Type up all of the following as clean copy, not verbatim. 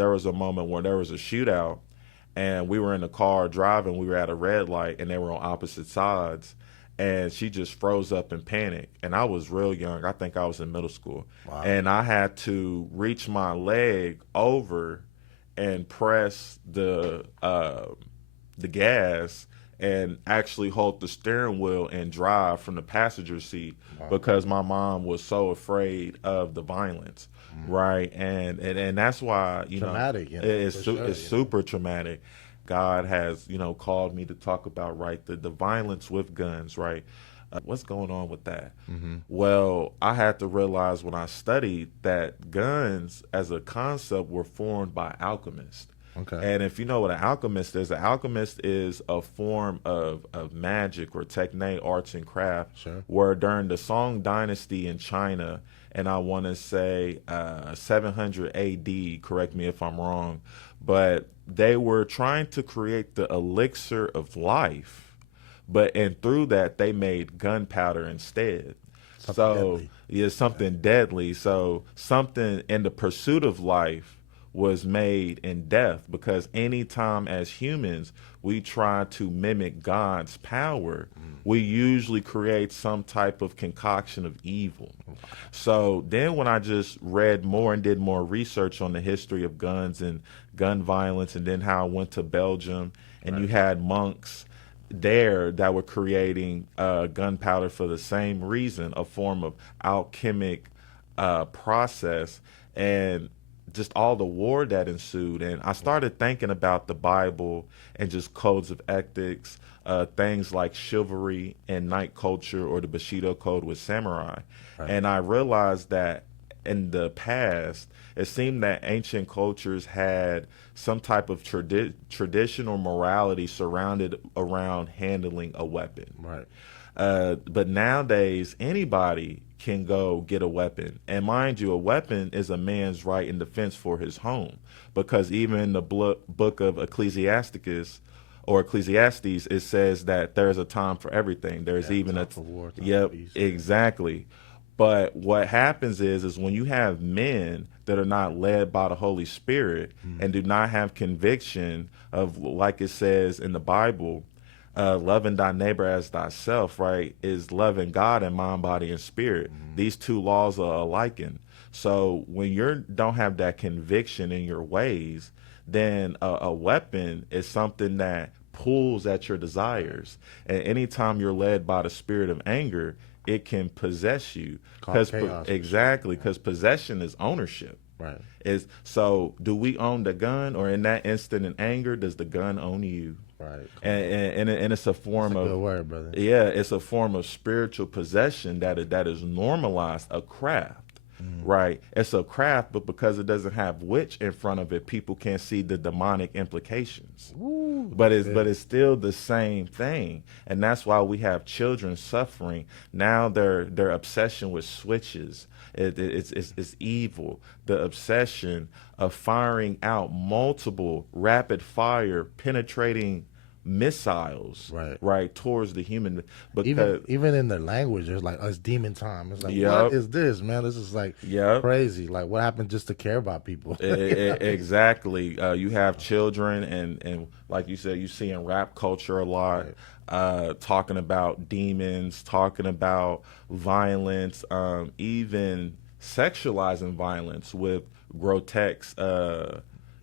there was a moment where there was a shootout, and we were in the car driving. We were at a red light, and they were on opposite sides. And she just froze up in panic. And I was real young. I think I was in middle school. Wow. And I had to reach my leg over and press the gas and actually hold the steering wheel and drive from the passenger seat Wow. because my mom was so afraid of the violence, right? And that's why Traumatic, it's for sure, it's super traumatic. God has called me to talk about, right, the violence with guns, right? What's going on with that? Mm-hmm. Well, I had to realize when I studied that guns as a concept were formed by alchemists. Okay. And if you know what an alchemist is a form of magic or technique, arts and craft, Sure. where during the Song Dynasty in China, and I want to say 700 AD, correct me if I'm wrong, but they were trying to create the elixir of life, but and through that they made gunpowder instead. Something So deadly. yeah, something deadly. So something in the pursuit of life was made in death, because anytime as humans we try to mimic God's power, we usually create some type of concoction of evil. So then when I just read more and did more research on the history of guns and gun violence, and then how I went to Belgium, and you had monks there that were creating gunpowder for the same reason, a form of alchemic process, and just all the war that ensued. And I started thinking about the Bible and just codes of ethics, things like chivalry and knight culture, or the Bushido code with samurai. Right. And I realized that in the past, it seemed that ancient cultures had some type of traditional morality surrounded around handling a weapon. Right. But nowadays, anybody can go get a weapon. And mind you, a weapon is a man's right in defense for his home. Because even in the book of Ecclesiasticus or Ecclesiastes, it says that there's a time for everything. There's Yeah. even Time a for war. Time for yep, peace. exactly. But what happens is when you have men that are not led by the Holy Spirit and do not have conviction of, like it says in the Bible, loving thy neighbor as thyself, right, is loving God in mind, body, and spirit. These two laws are alike. So when you don't have that conviction in your ways, then a weapon is something that pulls at your desires. And anytime you're led by the spirit of anger, it can possess you. Cause chaos. Exactly, because possession is ownership. Right. Is so, do we own the gun, or in that instant in anger, does the gun own you? Right. And it's a form That's a of good word, brother. yeah, it's a form of spiritual possession that is normalized, a craft, right? It's a craft, but because it doesn't have witch in front of it, people can't see the demonic implications. Woo. But it's still the same thing, and that's why we have children suffering now. Their obsession with switches, it's evil. The obsession of firing out multiple rapid fire penetrating missiles, Right. towards the human, because Even in their language, there's like it's demon time. It's like, yep, what is this, man? This is like yep. crazy. Like, what happened just to care about people? Exactly. You have children, and like you said, you see in rap culture a lot, Right. talking about demons, talking about violence, even sexualizing violence with grotesque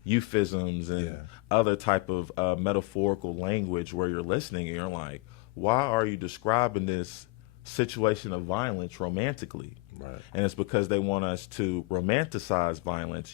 euphemisms and Yeah. other type of metaphorical language, where you're listening and you're like, why are you describing this situation of violence romantically? Right. And it's because they want us to romanticize violence,